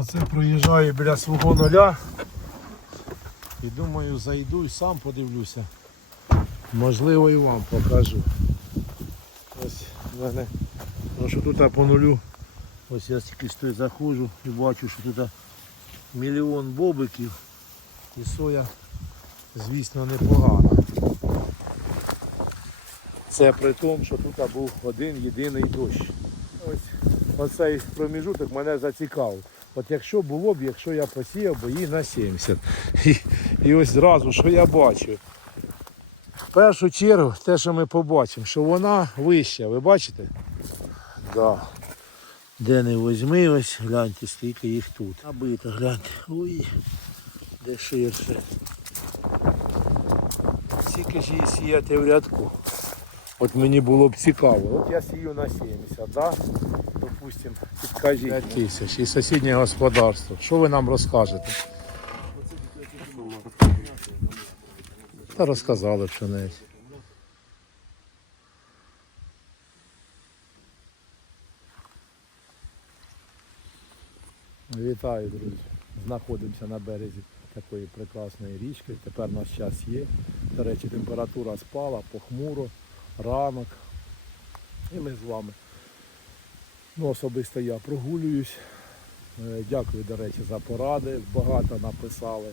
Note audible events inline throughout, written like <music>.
Оце проїжджаю біля свого нуля. І думаю, зайду і сам подивлюся. Можливо і вам покажу. Ось в мене. Ну що тут по нулю. Ось я тільки що заходжу і бачу, що тут мільйон бобиків. І соя, звісно, непогана. Це при тому, що тут був один єдиний дощ. Ось оцей проміжуток мене зацікавив. От якщо було б, якщо я посіяв би її на 70. І, і ось зразу, що я бачу. В першу чергу, те, що ми побачимо, що вона вища, ви бачите? Да. Де не возьми, ось гляньте, скільки їх тут. Набито, гляньте. Ой, де ширше. Скільки ж її сіяти в рядку. От мені було б цікаво. От я сію на 70, да? Допустим, підкажіть. 5 тисяч і сусіднє господарство. Що ви нам розкажете? Та розказали що не. Вітаю, друзі. Знаходимося на березі такої прекрасної річки. Тепер у нас час є. До речі, температура спала, похмуро, ранок. І ми з вами. Ну, особисто я прогулююсь. Е, Дякую, до речі, за поради. Багато написали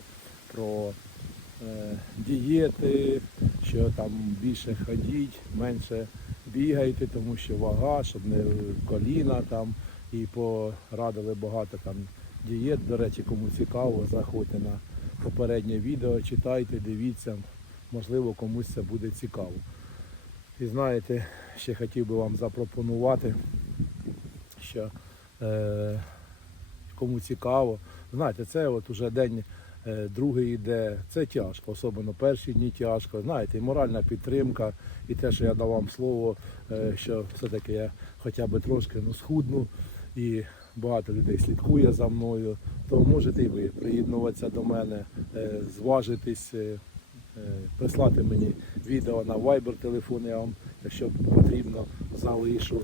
про е, дієти, що там більше ходіть, менше бігайте, тому що вага, щоб не коліна там. І порадили багато там дієт. До речі, кому цікаво, заходьте на попереднє відео, читайте, дивіться, можливо, комусь це буде цікаво. І знаєте, ще хотів би вам запропонувати, що е, кому цікаво, знаєте, це от уже день е, другий йде, це тяжко, особливо перші дні тяжко. Знаєте, і моральна підтримка, і те, що я дав вам слово, е, що все-таки я хоча б трошки ну, схудну, і багато людей слідкує за мною, то можете і ви приєднуватися до мене, зважитись. Е, Прислати мені відео на Viber телефон, я вам, якщо потрібно, залишу.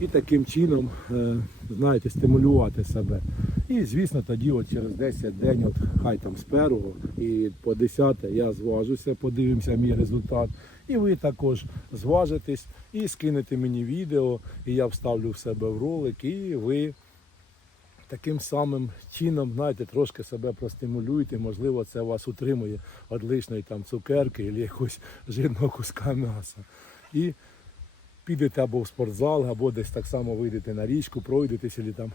І таким чином, е, знаєте, стимулювати себе. І звісно, тоді от через 10 день, от хай там з першого і по 10 я зважуся, подивимося мій результат. І ви також зважитесь і скинете мені відео, і я вставлю в себе в ролик, і ви таким самим чином, знаєте, трошки себе простимулюєте, можливо, це вас утримує від лишньої там цукерки або якогось жирного куска м'яса. І підете або в спортзал, або десь так само вийдете на річку, пройдетесь, або там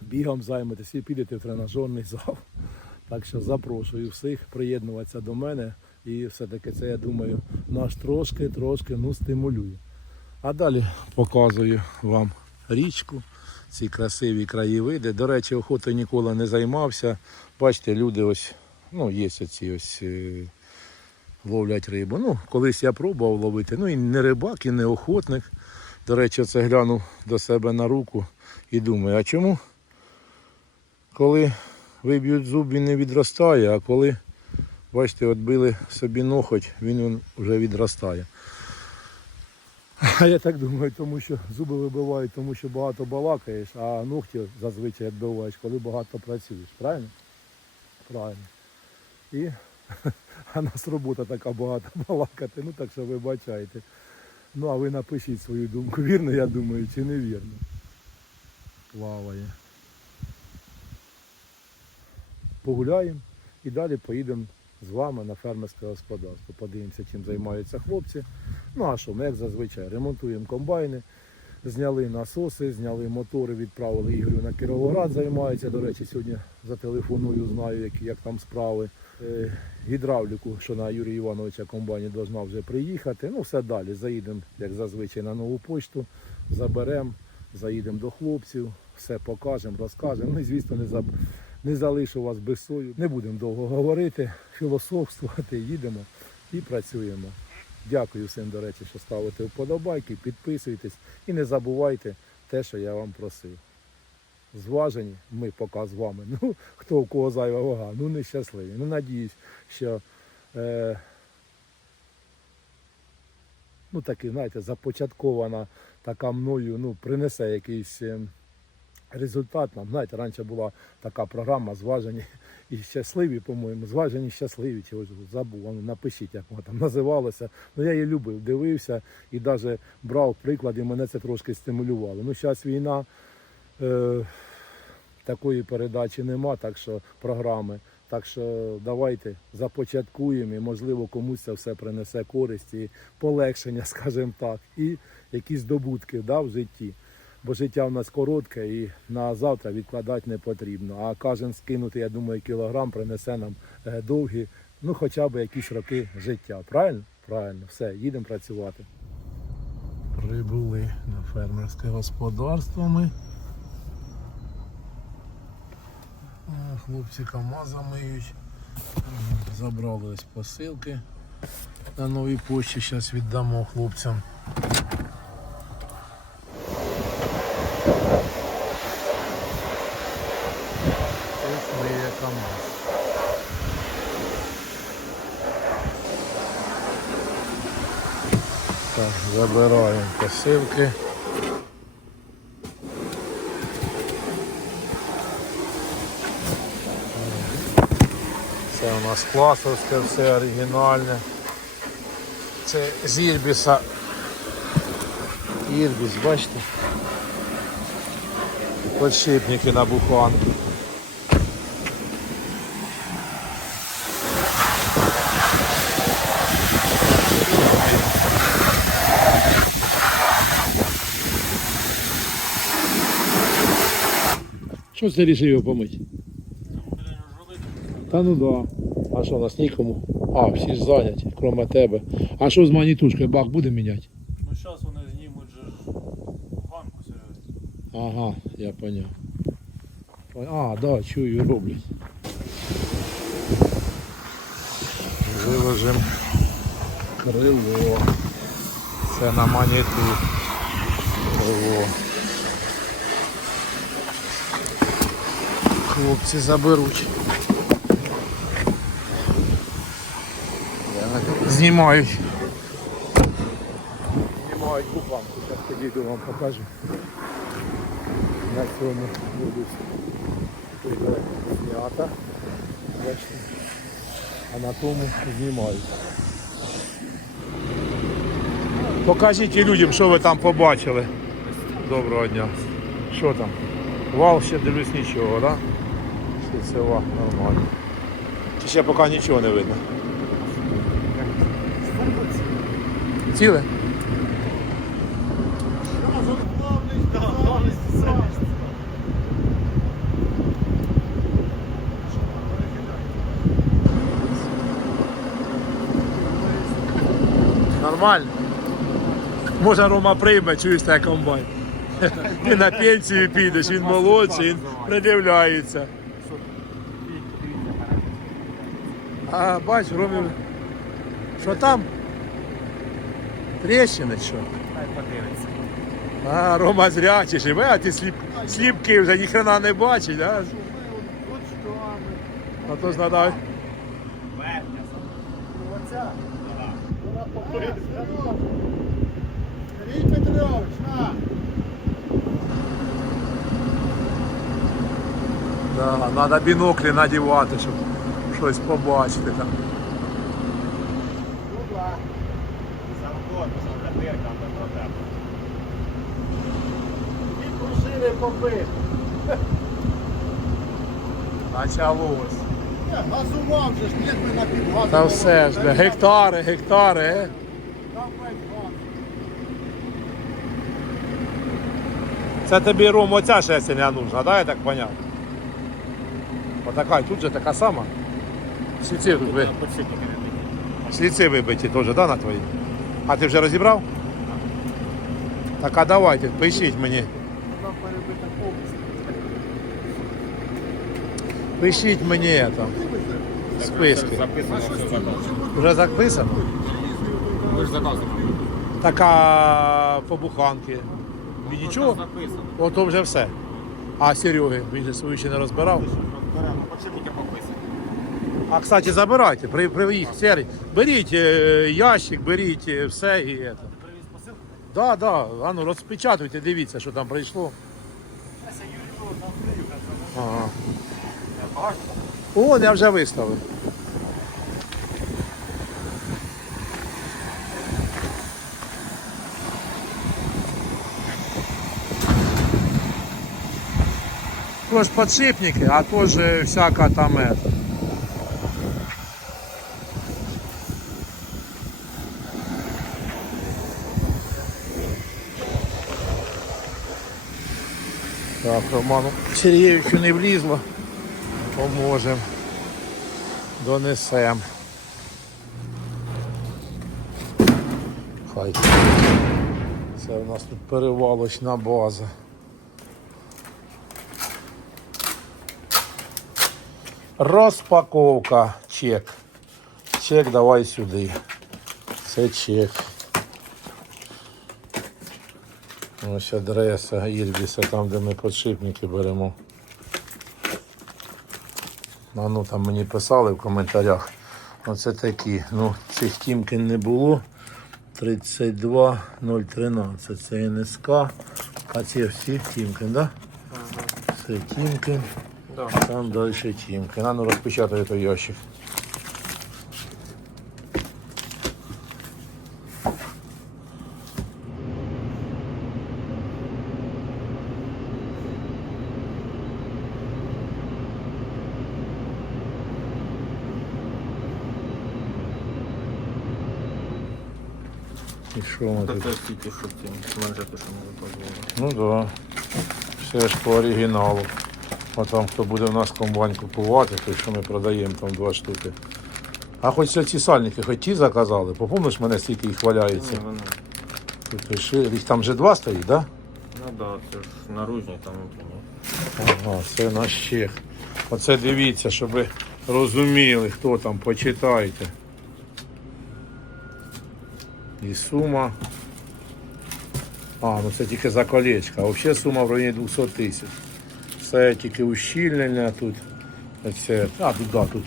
бігом займетесь і підете в тренажерний зал. Так що запрошую всіх приєднуватися до мене. І все-таки це, я думаю, нас трошки-трошки ну, стимулює. А далі показую вам річку, ці красиві краєвиди. До речі, охотою ніколи не займався. Бачите, люди ось, ну, є оці ось е, ловлять рибу. Ну, колись я пробував ловити. Ну і не рибак, і не охотник. До речі, це глянув до себе на руку і думаю, а чому? Коли виб'ють зуб, він не відростає, а коли, бачите, от били собі ноготь, він, він вже відростає. <laughs> А я так думаю, тому що зуби вибивають, тому що багато балакаєш, а ногті зазвичай відбиваєш, коли багато працюєш. Правильно? Правильно. І <laughs> а нас робота така багато <laughs> балакати, ну так що ви бачаєте. Ну а ви напишіть свою думку, вірно, я думаю, чи не вірно. Плаває. Погуляємо і далі поїдемо з вами на фермерське господарство. Подивимося, чим займаються хлопці. Ну а що, ми як зазвичай ремонтуємо комбайни, зняли насоси, зняли мотори, відправили Ігорю на Кіровоград, займаються. До речі, сьогодні зателефоную, знаю, як, як там справи. Е, гідравліку, що на Юрія Івановича комбайні должна вже приїхати. Ну, все далі. Заїдемо, як зазвичай, на нову почту, заберемо, заїдемо до хлопців, все покажемо, розкажемо. Ну і звісно, не заб... не залишу вас без сою. Не будемо довго говорити, філософствувати, їдемо і працюємо. Дякую всім, до речі, що ставите вподобайки, підписуйтесь і не забувайте те, що я вам просив. Зважені, ми поки з вами. <laughs> Ну, хто у кого зайва вага, ну нещасливі. Ну, надіюсь, що е, ну, таки, знаєте, започаткована така мною, ну, принесе якийсь е, результат нам, знаєте, раніше була така програма зважені і щасливі, по-моєму, зважені щасливі, чи ось забув, ну, напишіть, як воно там називалося. Ну я її любив, дивився і навіть брав і мене це трошки стимулювало. Ну, зараз війна. Е- такої передачі нема, так що програми. Так що давайте започаткуємо і можливо комусь це все принесе користь і полегшення, <laughs> скажімо так, і якісь здобутки да, в житті. Бо життя в нас коротке і на завтра відкладати не потрібно. А кожен скинути, я думаю, кілограм принесе нам е, довгі, ну хоча б якісь роки життя. Правильно? Правильно, все, їдемо працювати. Прибули на фермерське господарство ми. Е, Хлопці КАМАЗа миють. Забрали ось посилки на новій пошті. Зараз віддамо хлопцям. Так, забираємо посилки. Це у нас класовське, все оригінальне. Це з Ірбіса. Ірбіс, бачите? Подшипники на буханку. Що це рішив його помити? Та ну да. А що, у нас нікому? А, всі ж зайняті, крім тебе. А що з манітушкою? Бак буде міняти? Ну зараз вони знімуть же банку серйозно. Ага, я поняв. А, да, чую, роблять. Виложимо крило. Це на маніту. Крило. Хлопці заберуть. Знімають. Знімають буханку. Зараз підійду вам покажу. На цьому будуть знята. Бачите. А на тому знімають. Покажіть людям, що ви там побачили. Доброго дня. Що там? Вал ще дивлюсь нічого, так? Да? Все це вал нормально. Чи ще поки нічого не видно? Ціле? Нормально. Може Рома прийме, чуєш так комбайн. Ти на пенсію підеш, він молодший, він придивляється. А бач, Ромі. Що там? Тріщини що? Хай подивиться. А, Рома зрячий живе, а ти сліп, сліпки вже ніхрена не бачить, да? А то ж треба. Сергій Петрович, на! Да, треба біноклі надівати, щоб щось побачити там. І пружини побити. Началось. Газував же ж, ні, ми на півгазу. Та все ж, бля, гектари, гектари. Там весь газ. Це тобі Ром, оця шестерня нужна, да, я так поняв? Отака, тут же така сама. Сліці ви. Сліці вибиті теж, да, на твої? А ти вже розібрав? Так а давайте, пишіть мені. Пишіть мені там. Списки. Вже записано? Ви ж заказано. Така по буханки. І нічого? Записано. Ото вже все. А Сереги, він же свою ще не розбирав. Пописані. А кстати, забирайте, при, при їх серій. Беріть е, ящик, беріть е, все і це. Привіз посилку? Да, да, а ну розпечатуйте, дивіться, що там прийшло. О, я вже виставив. Тож подшипники, а тоже всяка там это. Так, Роману Сергійовичу не влізло. Поможемо. Донесемо. Хай. Це у нас тут перевалочна база. Розпаковка. Чек. Чек давай сюди. Це чек. Ось адреса Ірбіса, там де ми подшипники беремо. А ну там мені писали в коментарях. Оце такі. Ну, цих тімкін не було. 32013. Це НСК. А ці всі тімкін, да? Це тімкін. Да. Там далі тімкін. А ну розпечатай той ящик. І що ми тут? Це тільки що манжети, що ми випадували. Ну да. Все ж по оригіналу. А там хто буде в нас комбайн купувати, то що ми продаємо там два штуки. А хоч ці сальники, хоч ті заказали. Попомниш мене, скільки їх валяється. Ні, вони. Тут пиши, їх там вже два стоїть, так? Да? Ну да, це ж наружні, там внутрішні. Ага, це наш чех. Оце дивіться, щоб ви розуміли, хто там, почитайте. І сума. А, ну це тільки за колечко. А взагалі сума в районі 200 тисяч. Це тільки ущільнення тут. Оце. А, тут, да, тут.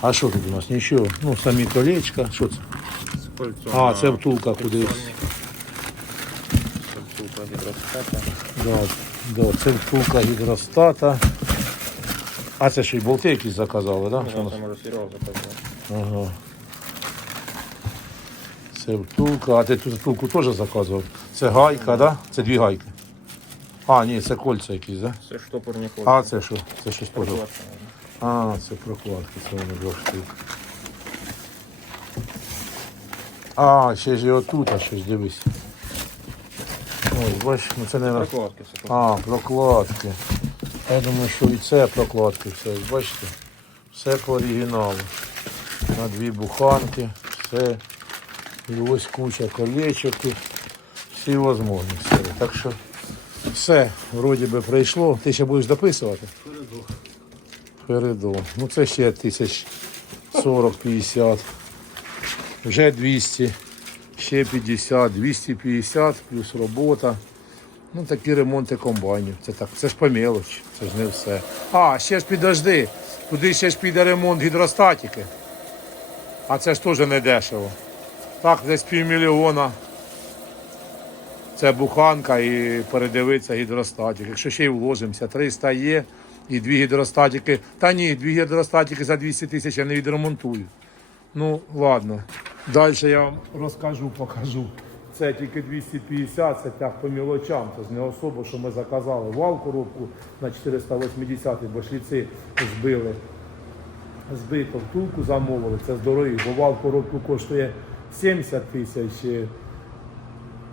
А що тут у нас? Нічого. Ну, самі колечка. Що це? А, це втулка кудись. Це втулка гідростата. Да, да, це втулка гідростата. А це ще й болти якісь заказали, так? Да? Що у нас? Ага. Це втулка. А ти тут втулку теж заказував? Це гайка, так? Да? Це дві гайки. А, ні, це кольця якісь, так? Це штопорні кольця. А, це що? Це щось теж. А, це прокладки, це вони два штуки. А, ще ж і отут, а щось дивись. Ой, бач, ну це не. Прокладки. це А, прокладки. Я думаю, що і це прокладки все. Бачите? Все по оригіналу. На дві буханки, все. І ось куча колечок тут. Всі возможності. Так що все, вроді би прийшло. Ти ще будеш дописувати? Переду. Переду. Ну це ще тисяч 40-50. Вже 200, ще 50, 250 плюс робота. Ну, такі ремонти комбайнів. Це так, це ж по мелочі, це ж не все. А, ще ж підожди. Туди ще ж піде ремонт гідростатики. А це ж теж не дешево. Так, десь півмільйона. Це буханка і передивиться гідростатик. Якщо ще й вложимося, 300 є і дві гідростатики. Та ні, дві гідростатики за 200 тисяч я не відремонтую. Ну, ладно. Далі я вам розкажу, покажу. Це тільки 250, це так по мілочам. Це не особо, що ми заказали. Вал коробку на 480 бо шліци збили. Збито втулку замовили, це здорові, бо вал коробку коштує 70 тисяч. е,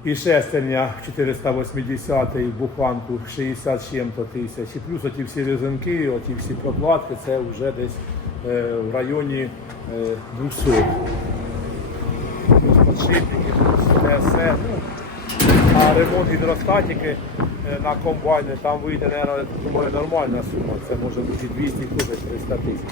І шестерня 480 і буханку 60 з чим-то тисяч. І плюс оті всі різинки, оті всі прокладки, це вже десь е, в районі е, 200. Плюс подшипники, плюс все. Ну, а ремонт гідростатики е, на комбайні там вийде, думаю, нормальна сума. Це може бути 200 тисяч 300 тисяч.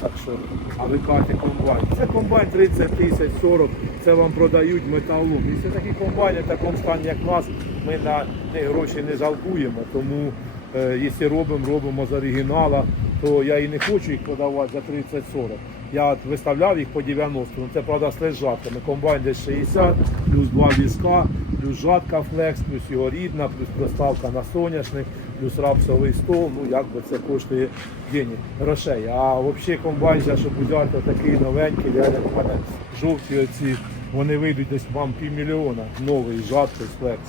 Так що, а ви кажете комбайн. Це комбайн 30 тисяч, 40, це вам продають металолом. Якщо такі комбайни в такому стані, як нас, ми на них гроші не жалкуємо. Тому, е, якщо робимо, робимо з оригінала, то я і не хочу їх продавати за 30-40. Я виставляв їх по 90, ну це правда з лежатками. Комбайн десь 60, плюс два візка, плюс жатка флекс, плюс його рідна, плюс проставка на соняшник, плюс рапсовий стол. Ну як би це коштує денег, грошей. А взагалі комбайн, щоб взяти такий новенький, реально в мене жовті оці, вони вийдуть десь вам півмільйона. Новий жаткий флекс.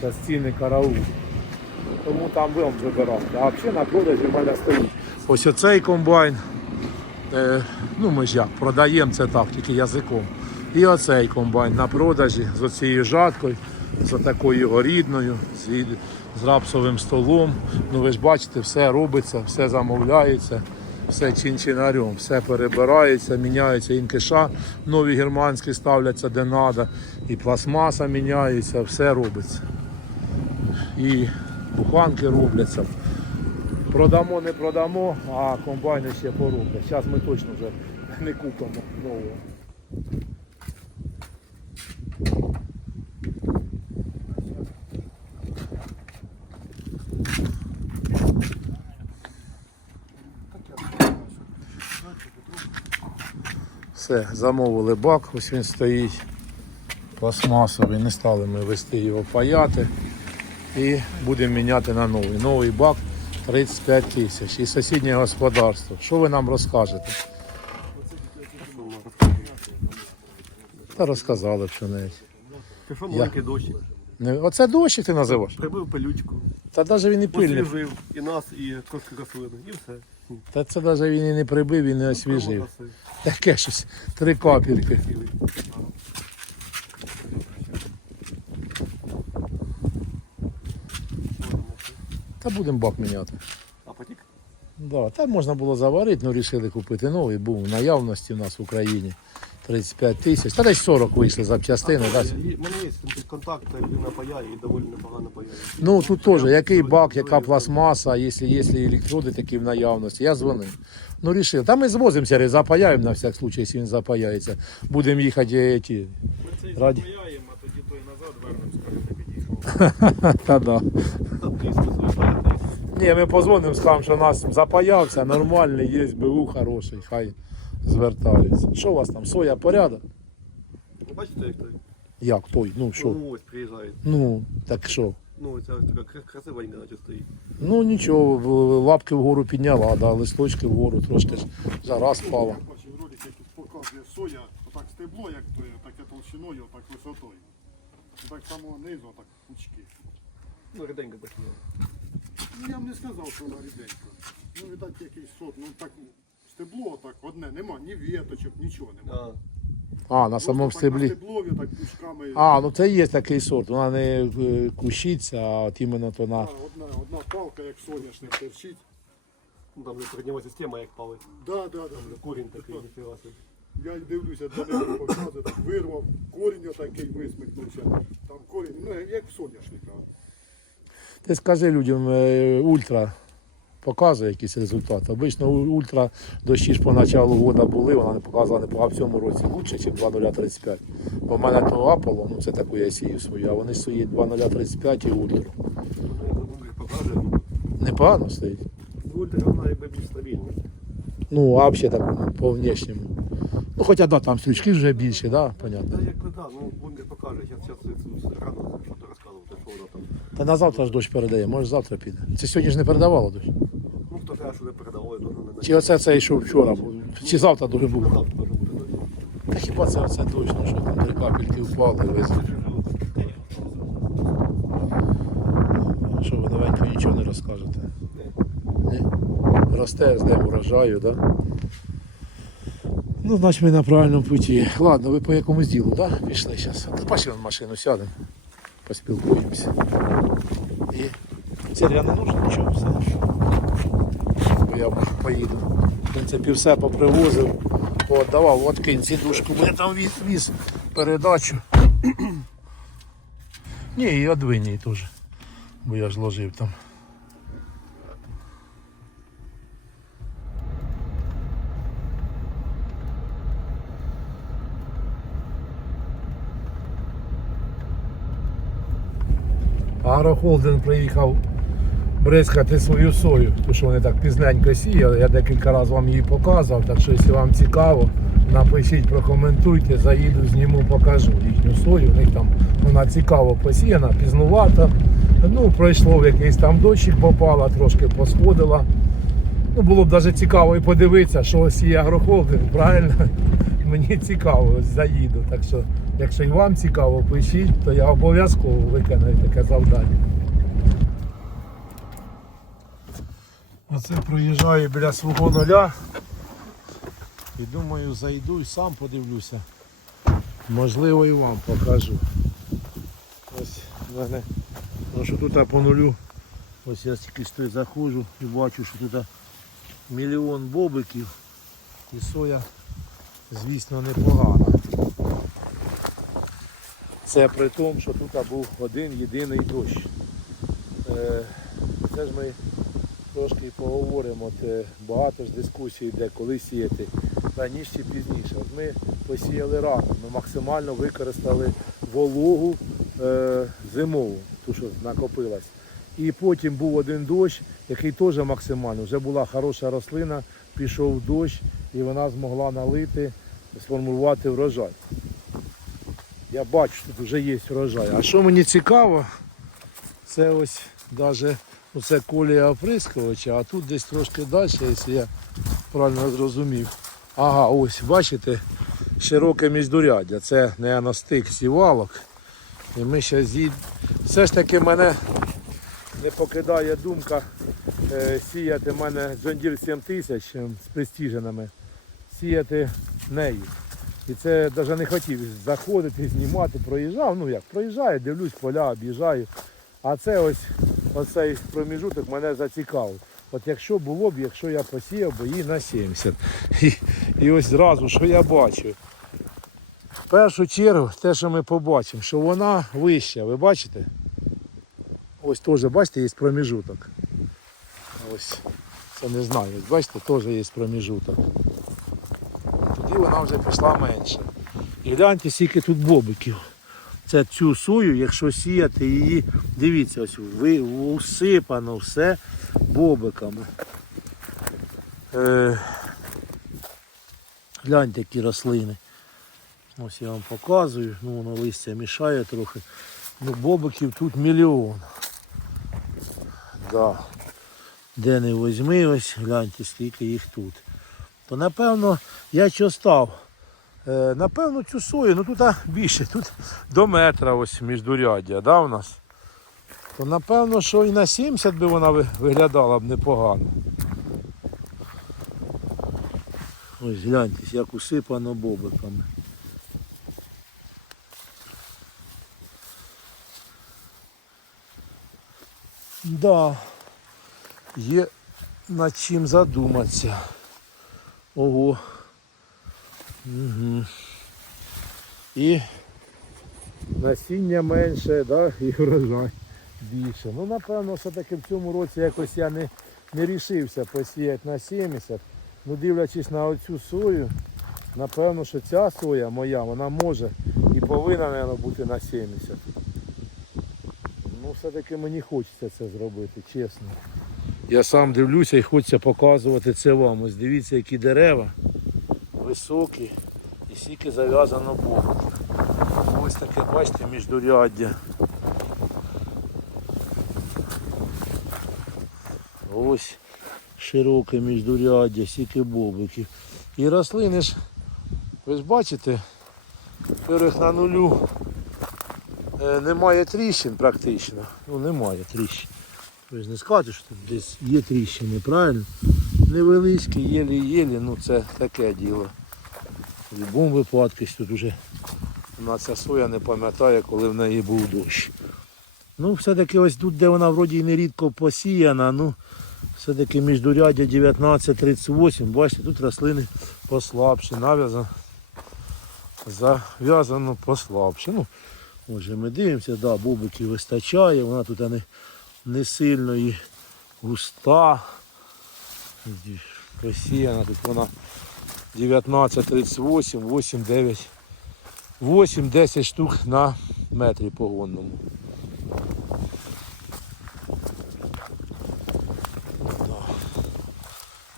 Зараз ціни караул. Тому там будемо вибирати. А взагалі на продажі в мене стоїть. Ось оцей комбайн. Е, ну ми ж як, продаємо це так, тільки язиком. І оцей комбайн на продажі з оцією жаткою, з такою його рідною, з, з рапсовим столом. Ну ви ж бачите, все робиться, все замовляється, все чинчинарем, все перебирається, міняються інкиша, нові германські ставляться де треба, і пластмаса міняється, все робиться. І буханки робляться. Продамо, не продамо, а комбайни ще пороблять. Зараз ми точно вже не купимо нового. Все, замовили бак, ось він стоїть пластмасовий, не стали ми вести його паяти і будемо міняти на новий. Новий бак 35 тисяч і сусіднє господарство. Що ви нам розкажете? Та розказали б що навіть. Пішов маленький дощик. Не- Оце дощик ти називаєш? Прибив пилючку, Та навіть він і пильний. освіжив і нас, і трошки рослини. І все. Та це навіть він і не прибив, і не освіжив. Красивий. Таке щось, три капельки. Та будемо бак міняти. А потік? Да, та можна було заварити, але вирішили купити новий, був в наявності в нас в Україні 35 тисяч. Та десь 40 вийшли запчастини. да. У мене є тут контакт, людина паяє і доволі непогано паяє. Ну тут теж, який бак, яка пластмаса, якщо є електроди такі в наявності, я дзвонив. Ну рішив. Та ми звозимося, запаяємо на всяк случай, якщо він запаяється. Будемо їхати. е, ті. Ми цей Раді. запаяємо, а тоді той назад вернемо, скажемо, не підійшов. <laughs> Та да. Там тиску. Ні, ми позвонимо, скажемо, що у нас запаявся, нормальний, є БУ хороший, хай звертаються. Що у вас там, соя порядок? Ви Бачите, як той? Як той? Ну що? Ну ось приїжджає. Ну, так що? Ну ця така кра- красивенька наче стоїть. Ну нічого, в- лапки вгору підняла, да, листочки вгору трошки ж жара спала. Я бачив ролик, який показує соя, отак стебло, як то, таке толщиною, отак висотою. І так само низу, отак пучки. Ну, ріденька бачила. Ну я б не сказав, що вона ріденька. Ну, видать, якийсь сорт. Ну так стебло отак одне, нема ні віточок, нічого нема. А, А, на Просто самому так стеблі. На стеблові так пучками. А, ну це є такий сорт. Вона не е, кущиться, а от іменно то на. одна, одна палка, як соняшник торчить. ну, там же коренева система як палить. Да, да, да. Корінь такий, ніфіга собі. Я дивлюся, далеко показує, так вирвав, корінь отакий висмикнувся. Там корінь, ну як соняшника. Ти скажи людям, е, ультра показує якийсь результат. Обично ультра дощі ж по началу года були, вона не показувала не по- а в цьому році лучше, ніж 2,035. Бо в мене то Apollo, ну це таку я сію свою, а вони стоять 2,035 і ультра. Ну, я. Непогано стоїть. Ультра, вона якби більш стабільна. Ну, а взагалі так по внешньому. Ну, хоча да, там стрічки вже більші, да, понятно. Та якби так, ну бункер покаже, зараз зараз рано що розказував, що вона там. Та на завтра ж дощ передає, може завтра піде. Це сьогодні ж не передавало дощ. Ну хто каже, що не передавали, то не Чи оце цей, що вчора був? Чи завтра дуже був? завтра може бути дощ. Та хіба це оце точно, що там три капельки впали везли. Що ви новенько нічого не розкажете? Ні? Росте, ждемо урожаю, так? Да? Ну, значить ми на правильному путі. Ладно, ви по якомусь ділу, так? Да? Пішли зараз. Пошли в машину сядемо, поспілкуємося. І я не нужен, нічого, все. Бо я поїду. В принципі, все попривозив, пооддавав, от кинь сідушку, бо я там віз, віз передачу. <clears throat> Ні, і одвиній теж. Бо я ж ложив там. Агрохолдинг приїхав бризкати свою сою, тому що вони так пізненько сіяли. Я декілька разів вам її показував, так що якщо вам цікаво, напишіть, прокоментуйте, заїду, зніму, покажу їхню сою. У них там вона цікаво посіяна, пізнувата. Ну, пройшло якийсь там дощик попала, трошки посходила. Ну, було б навіть цікаво і подивитися, що сіє агрохолдинг, правильно? <laughs> Мені цікаво, заїду. Так що, якщо і вам цікаво, пишіть, то я обов'язково виконаю таке завдання. Оце проїжджаю біля свого нуля. І думаю, зайду і сам подивлюся. Можливо і вам покажу. Ось в мене. Ну що тут по нулю. Ось я тільки що заходжу і бачу, що тут мільйон бобиків і соя, звісно, непогана. Це при тому, що тут був один єдиний дощ. Е, Це ж ми трошки поговоримо. От, е, багато ж дискусій йде, коли сіяти раніше чи пізніше. Ми посіяли рано, ми максимально використали вологу е, зимову, ту, що накопилась. І потім був один дощ, який теж максимально. Вже була хороша рослина, пішов дощ і вона змогла налити, сформувати врожай. Я бачу, тут вже є врожай. А що мені цікаво, це ось навіть оце колія оприскувача, а тут десь трошки далі, якщо я правильно зрозумів. Ага, ось бачите, широке міждуряддя. Це не стик сівалок. І ми ще з'їд... Все ж таки мене не покидає думка е, сіяти мене Deere 7000 е, з престіженими, сіяти нею. І це навіть не хотів заходити, знімати, проїжджав. Ну як, проїжджаю, дивлюсь, поля, об'їжджаю. А це ось оцей проміжуток мене зацікавив. От якщо було б, якщо я посіяв би її на 70. І, і ось зразу, що я бачу. В першу чергу, те, що ми побачимо, що вона вища, ви бачите? Ось теж, бачите, є проміжуток. Ось, це не знаю, бачите, теж є проміжуток. Тоді вона вже пішла менше. І гляньте, скільки тут бобиків. Це цю сою, якщо сіяти її, дивіться, ось усипано все бобиками. Е, гляньте, які рослини. Ось я вам показую, ну воно листя мішає трохи. Ну, бобиків тут мільйон. Да. Де не возьми, ось гляньте, скільки їх тут. То напевно я що став. Е, напевно, цю ну тут більше, тут до метра ось міждуряддя, да, у нас. То напевно, що і на 70 би вона виглядала б непогано. Ось гляньте, як усипано бобиками. Да, є над чим задуматися. Ого. Угу. І насіння менше, да, і врожай більше. Ну, напевно, все-таки в цьому році якось я не, не рішився посіяти на 70. Ну, дивлячись на оцю сою, напевно, що ця соя моя, вона може і повинна, мабуть, бути на 70. Ну, все-таки мені хочеться це зробити, чесно. Я сам дивлюся і хочеться показувати це вам. Ось дивіться, які дерева високі і скільки зав'язано боком. Ось таке, бачите, міждуряддя. Ось широке міждуряддя, скільки бобиків. І рослини ж, ви ж бачите, перех на нулю е, немає тріщин практично. Ну немає тріщин. Ж не скажете, що тут десь є тріщини, правильно? Невеличкі, єлі-єлі, ну це таке діло. В будь-якому випадку тут вже вона ця соя не пам'ятає, коли в неї був дощ. Ну, все-таки ось тут, де вона вроді і не рідко посіяна, ну все-таки міждуряддя 19-38, бачите, тут рослини послабші, нав'язано зав'язано послабше. Ну, Отже, ми дивимося, да, бобиків вистачає, вона тут не, не сильно і густа. Посіяна, тут вона 19, 38, 8, 9, 8, 10 штук на метрі погонному.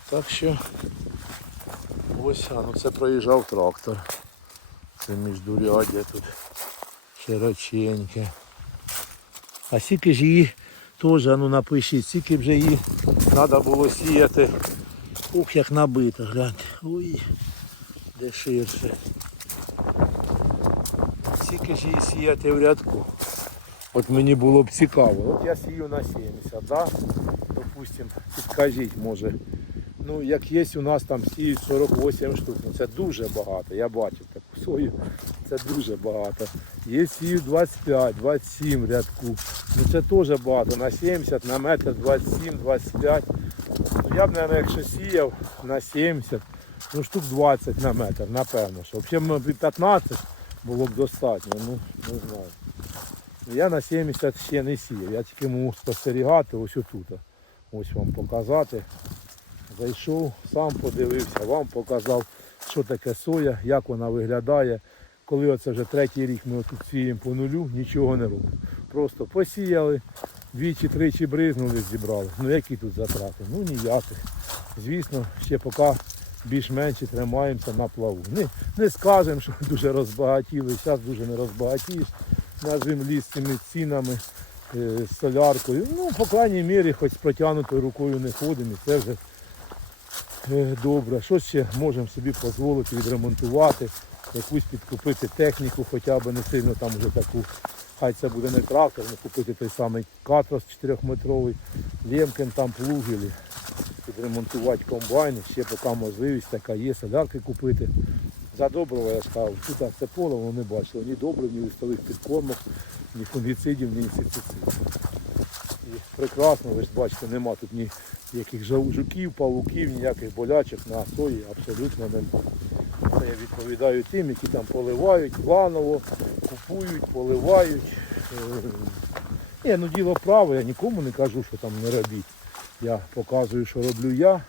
Так що ось, а ну це проїжджав трактор. Це міждуряддя тут широченьке. А скільки ж її теж, ну напишіть, скільки вже її треба було сіяти. Ух, як набито, гляньте. Ой, де ширше. Скільки ж її сіяти в рядку. От мені було б цікаво. От я сію на 70, да? допустим, підкажіть, може. Ну, як є у нас там сіють 48 штук, ну це дуже багато. Я бачив таку сою, це дуже багато. Є сіють 25, 27 рядку. Ну це теж багато. На 70, на метр 27, 25. Ну я б, мабуть, якщо сіяв на 70, ну штук 20 на метр, напевно. Що. Взагалі, 15 було б достатньо, ну не знаю. Ну, Я на 70 ще не сіяв. Я тільки можу спостерігати ось отут. Ось вам показати. Зайшов, сам подивився, вам показав, що таке соя, як вона виглядає. Коли оце вже третій рік ми тут сіємо по нулю, нічого не робимо. Просто посіяли, двічі-тричі бризнули, зібрали. Ну які тут затрати? Ну ніяких. Звісно, ще поки більш-менш тримаємося на плаву. Не, не скажемо, що <laughs> дуже розбагатіли, зараз дуже не розбагатієш на землі з цими цінами, е, соляркою. Ну, по крайній мірі, хоч з протягнутою рукою не ходимо, і це вже е, добре. Що ще можемо собі дозволити відремонтувати, якусь підкупити техніку, хоча б не сильно там вже таку. Хай це буде не трактор, не купити той самий катрос 4-метровий, Лємкін там плугілі, підремонтувати комбайн, ще поки можливість така є, солярки купити. За доброго я сказав, тут це поле воно не бачило ні добрив, ні листових підкормок, ні фунгіцидів, ні інсектицидів. І прекрасно, ви ж бачите, нема тут ні яких жуків, павуків, ніяких болячок на сої абсолютно немає. Я відповідаю тим, які там поливають планово, купують, поливають. Е, Ні, ну діло праве, я нікому не кажу, що там не робіть. Я показую, що роблю я,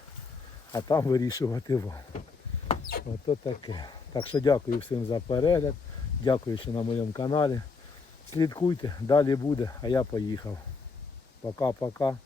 а там вирішувати вам. Ото таке. Так що дякую всім за перегляд. Дякую, що на моєму каналі. Слідкуйте, далі буде, а я поїхав. Пока-пока.